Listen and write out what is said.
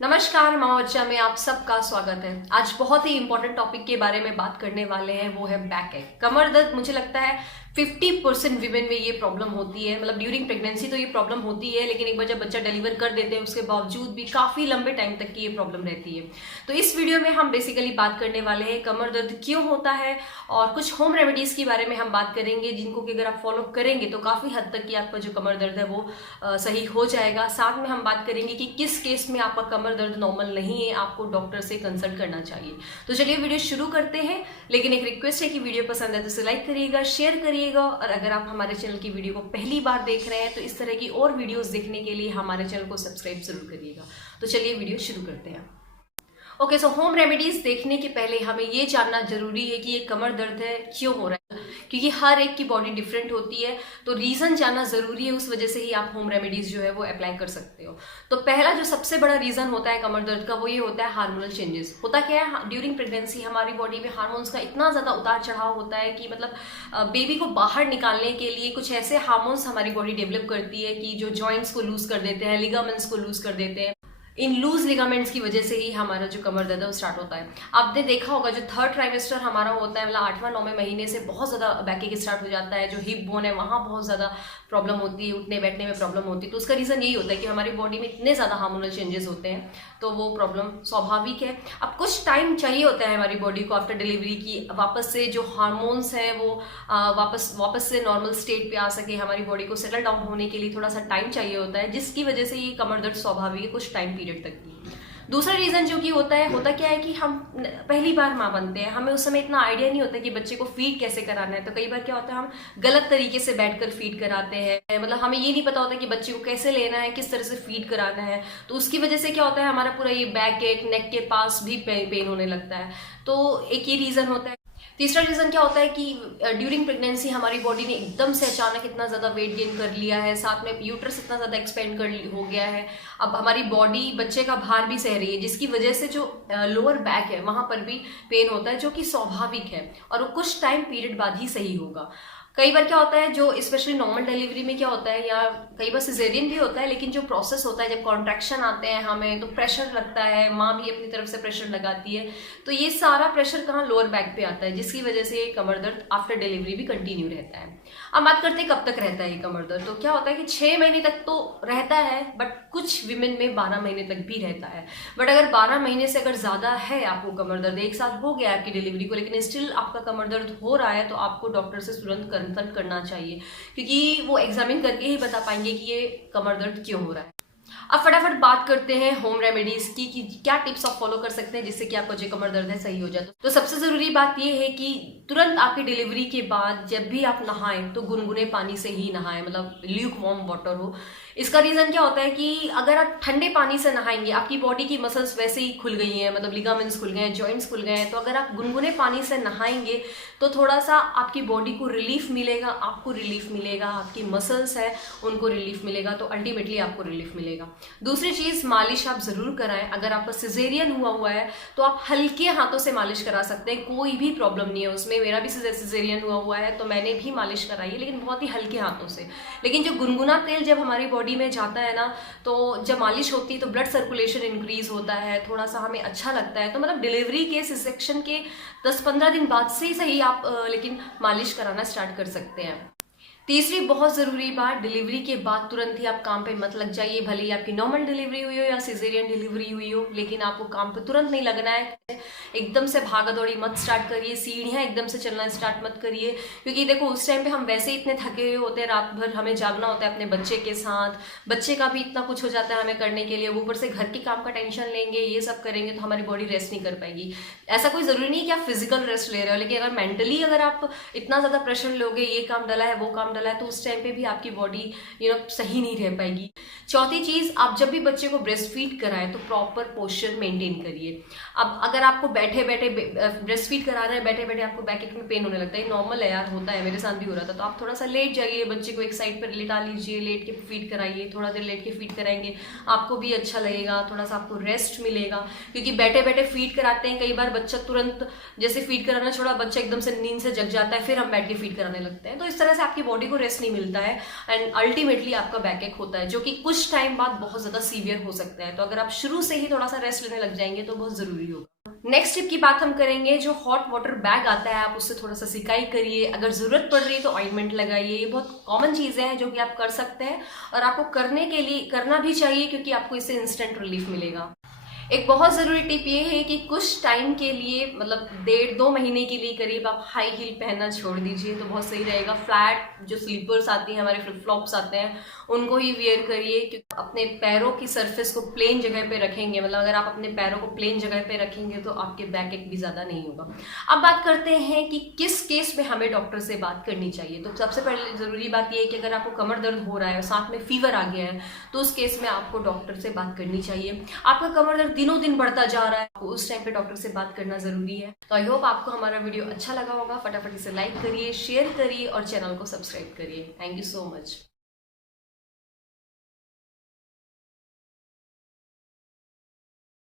नमस्कार माओचा में आप सबका स्वागत है। आज बहुत ही इंपॉर्टेंट टॉपिक के बारे में बात करने वाले हैं, वो है बैक एक। कमर दर्द मुझे लगता है 50% वीमेन में ये प्रॉब्लम होती है। मतलब ड्यूरिंग प्रेगनेंसी तो ये प्रॉब्लम होती है, लेकिन एक बार जब बच्चा डिलीवर कर देते हैं उसके बावजूद भी काफ़ी लंबे टाइम तक की ये प्रॉब्लम रहती है। तो इस वीडियो में हम बेसिकली बात करने वाले हैं कमर दर्द क्यों होता है और कुछ होम रेमेडीज़ के बारे में हम बात करेंगे, जिनको कि अगर आप फॉलो करेंगे तो काफ़ी हद तक कि आपका जो कमर दर्द है वो सही हो जाएगा। साथ में हम बात करेंगे कि किस केस में आपका कमर दर्द नॉर्मल नहीं है, आपको डॉक्टर से कंसल्ट करना चाहिए। तो चलिए वीडियो शुरू करते हैं, लेकिन एक रिक्वेस्ट है कि वीडियो पसंद है तो इसे लाइक करिएगा, शेयर करिएगा, और अगर आप हमारे चैनल की वीडियो को पहली बार देख रहे हैं तो इस तरह की और वीडियोस देखने के लिए हमारे चैनल को सब्सक्राइब जरूर करिएगा। तो चलिए वीडियो शुरू करते हैं। ओके, सो होम रेमेडीज देखने के पहले हमें ये जानना जरूरी है कि ये कमर दर्द है क्यों हो रहा है, क्योंकि हर एक की बॉडी डिफरेंट होती है। तो रीजन जानना जरूरी है, उस वजह से ही आप होम रेमेडीज जो है वो अप्लाई कर सकते हो। तो पहला जो सबसे बड़ा रीजन होता है कमर दर्द का, वो ये होता है हार्मोनल चेंजेस। होता क्या है, ड्यूरिंग प्रेगनेंसी हमारी बॉडी में हार्मोन्स का इतना ज्यादा उतार चढ़ाव होता है कि मतलब बेबी को बाहर निकालने के लिए कुछ ऐसे हार्मोन्स हमारी बॉडी डेवलप करती है कि जो जॉइंट्स को लूज कर देते हैं, लिगामेंट्स को लूज कर देते हैं। इन लूज लिगामेंट्स की वजह से ही हमारा जो कमर दर्द है वो स्टार्ट होता है। आपने देखा होगा जो थर्ड ट्राइमेस्टर हमारा होता है, मतलब 8वां-9वें महीने से बहुत ज़्यादा बैक स्टार्ट हो जाता है। जो हिप बोन है वहाँ बहुत ज़्यादा प्रॉब्लम होती है, उठने बैठने में प्रॉब्लम होती है। तो उसका रीज़न यही होता है कि हमारी बॉडी में इतने ज़्यादा हार्मोनल चेंजेस होते हैं, तो वो प्रॉब्लम स्वाभाविक है। अब कुछ टाइम चाहिए होता है हमारी बॉडी को आफ्टर डिलीवरी की वापस से जो हार्मोन्स हैं वो वापस से नॉर्मल स्टेट पे आ सके। हमारी बॉडी को सेटल डाउन होने के लिए थोड़ा सा टाइम चाहिए होता है, जिसकी वजह से ये कमर दर्द स्वाभाविक है कुछ टाइम पीरियड तक की। दूसरा रीजन जो कि होता क्या है कि हम पहली बार माँ बनते हैं, हमें उस समय इतना आइडिया नहीं होता कि बच्चे को फीड कैसे कराना है। तो कई बार क्या होता है, हम गलत तरीके से बैठकर फीड कराते हैं। मतलब हमें ये नहीं पता होता कि बच्चे को कैसे लेना है, किस तरह से फीड कराना है। तो उसकी वजह से क्या होता है, हमारा पूरा ये बैक एक नेक के पास भी पेन होने लगता है। तो एक ये रीजन होता है। तीसरा रीजन क्या होता है कि ड्यूरिंग प्रेगनेंसी हमारी बॉडी ने एकदम से अचानक इतना ज़्यादा वेट गेन कर लिया है, साथ में यूट्रस इतना ज़्यादा एक्सपेंड हो गया है। अब हमारी बॉडी बच्चे का भार भी सह रही है, जिसकी वजह से जो लोअर बैक है वहाँ पर भी पेन होता है, जो कि स्वाभाविक है और वो कुछ टाइम पीरियड बाद ही सही होगा। कई बार क्या होता है, जो स्पेशली नॉर्मल डिलीवरी में क्या होता है, या कई बार सिजेरियन भी होता है, लेकिन जो प्रोसेस होता है जब कॉन्ट्रैक्शन आते हैं हमें तो प्रेशर लगता है, माँ भी अपनी तरफ से प्रेशर लगाती है। तो ये सारा प्रेशर कहाँ, लोअर बैक पे आता है, जिसकी वजह से ये कमर दर्द आफ्टर डिलीवरी भी कंटिन्यू रहता है। अब बात करते हैं कब तक रहता है ये कमर दर्द। तो क्या होता है कि 6 महीने तक तो रहता है, बट कुछ विमेन में 12 महीने तक भी रहता है। बट अगर 12 महीने से अगर ज्यादा है आपको कमर दर्द, 1 साल हो गया आपकी डिलीवरी को, लेकिन स्टिल आपका कमर दर्द हो रहा है, तो आपको डॉक्टर से तुरंत कंसल्ट करना चाहिए, क्योंकि वो एग्जामिन करके ही बता पाएंगे कि ये कमर दर्द क्यों हो रहा है। अब फटाफट बात करते हैं होम रेमेडीज की कि क्या टिप्स आप फॉलो कर सकते हैं जिससे कि आपका जो कमर दर्द है सही हो जाए। तो सबसे जरूरी बात यह है कि तुरंत आपकी डिलीवरी के बाद जब भी आप नहाएं तो गुनगुने पानी से ही नहाएं, मतलब ल्यूक वार्म वाटर हो। इसका रीजन क्या होता है कि अगर आप ठंडे पानी से नहाएंगे, आपकी बॉडी की मसल्स वैसे ही खुल गई हैं, मतलब लिगामेंट्स खुल गए हैं, जॉइंट्स खुल गए हैं। तो अगर आप गुनगुने पानी से नहाएंगे तो थोड़ा सा आपकी बॉडी को रिलीफ मिलेगा, आपको रिलीफ मिलेगा, आपकी मसल्स है उनको रिलीफ मिलेगा, तो अल्टीमेटली आपको रिलीफ मिलेगा। दूसरी चीज, मालिश आप जरूर कराएं। अगर आपका सिजेरियन हुआ है तो आप हल्के हाथों से मालिश करा सकते हैं, कोई भी प्रॉब्लम नहीं है उसमें। मेरा भी सिजेरियन हुआ है तो मैंने भी मालिश कराई है, लेकिन बहुत ही हल्के हाथों से। लेकिन जो गुनगुना तेल जब हमारी बॉडी में जाता है ना, तो जब मालिश होती है तो ब्लड सर्कुलेशन इंक्रीज होता है, थोड़ा सा हमें अच्छा लगता है। तो मतलब डिलीवरी के सेक्शन के 10-15 दिन बाद से ही सही आप लेकिन मालिश कराना स्टार्ट कर सकते हैं। तीसरी बहुत ज़रूरी बात, डिलीवरी के बाद तुरंत ही आप काम पे मत लग जाइए। भले ही आपकी नॉर्मल डिलीवरी हुई हो या सिजेरियन डिलीवरी हुई हो, लेकिन आपको काम पे तुरंत नहीं लगना है। एकदम से भागा दौड़ी मत स्टार्ट करिए, सीढ़ियाँ एकदम से चलना स्टार्ट मत करिए, क्योंकि देखो उस टाइम पे हम वैसे ही इतने थके हुए होते हैं, रात भर हमें जागना होता है अपने बच्चे के साथ, बच्चे का भी इतना कुछ हो जाता है हमें करने के लिए, ऊपर से घर के काम का टेंशन लेंगे, ये सब करेंगे तो हमारी बॉडी रेस्ट नहीं कर पाएगी। ऐसा कोई ज़रूरी नहीं कि आप फिजिकल रेस्ट ले रहे हो, लेकिन अगर मेंटली अगर आप इतना ज़्यादा प्रेशर लोगे, ये काम डला है वो काम डला है, तो उस टाइम पे भी आपकी बॉडी सही नहीं रह पाएगी। चौथी चीज, आप जब भी बच्चे को ब्रेस्ट फीड कराएं तो प्रॉपर पोस्चर मेंटेन करिए। अब अगर आपको बैठे बैठे ब्रेस्ट फीड करा रहे हैं, बैठे बैठे आपको बैक एक में पेन होने लगता है, नॉर्मल है यार, होता है, मेरे साथ भी हो रहा था। तो आप थोड़ा सा लेट जाइए, बच्चे को एक साइड पर लिटा लीजिए, लेट के फीड कराइए, थोड़ा देर लेट के फीड कराएंगे, आपको भी अच्छा लगेगा, थोड़ा सा आपको रेस्ट मिलेगा। क्योंकि बैठे बैठे फीड कराते हैं, कई बार बच्चा तुरंत जैसे फीड कराना छोड़ा, बच्चा एकदम से नींद से जग जाता है, फिर हम बैठ के फीड कराने लगते हैं। तो इस तरह से आपकी बॉडी को रेस्ट नहीं मिलता है एंड अल्टीमेटली आपका बैक एक होता है, जो कि कुछ टाइम बाद बहुत ज्यादा सीवियर हो सकता है। तो अगर आप शुरू से ही थोड़ा सा रेस्ट लेने लग जाएंगे तो बहुत जरूरी होगा। नेक्स्ट टिप की बात हम करेंगे, जो हॉट वाटर बैग आता है आप उससे थोड़ा सा सिकाई करिए, अगर जरूरत पड़ रही है तो ऑइंटमेंट लगाइए। ये बहुत कॉमन चीजें हैं जो कि आप कर सकते हैं और आपको करने के लिए करना भी चाहिए, क्योंकि आपको इससे इंस्टेंट रिलीफ मिलेगा। एक बहुत ज़रूरी टिप ये है कि कुछ टाइम के लिए, मतलब 1.5-2 महीने के लिए करीब, आप हाई हील पहनना छोड़ दीजिए तो बहुत सही रहेगा। फ्लैट जो स्लीपर्स आती हैं, हमारे फ्लिप फ्लॉप्स आते हैं, उनको ही वियर करिए, क्योंकि अपने पैरों की सरफेस को प्लेन जगह पे रखेंगे, मतलब अगर आप अपने पैरों को प्लेन जगह पे रखेंगे तो आपके बैक एक भी ज़्यादा नहीं होगा। अब बात करते हैं कि किस केस में हमें डॉक्टर से बात करनी चाहिए। तो सबसे पहले ज़रूरी बात यह है कि अगर आपको कमर दर्द हो रहा है और साथ में फीवर आ गया है तो उस केस में आपको डॉक्टर से बात करनी चाहिए। आपका कमर दर्द दिनों दिन बढ़ता जा रहा है, तो उस टाइम पे डॉक्टर से बात करना जरूरी है। तो आई होप आपको हमारा वीडियो अच्छा लगा होगा। फटाफट इसे लाइक करिए, शेयर करिए और चैनल को सब्सक्राइब करिए। Thank you so much.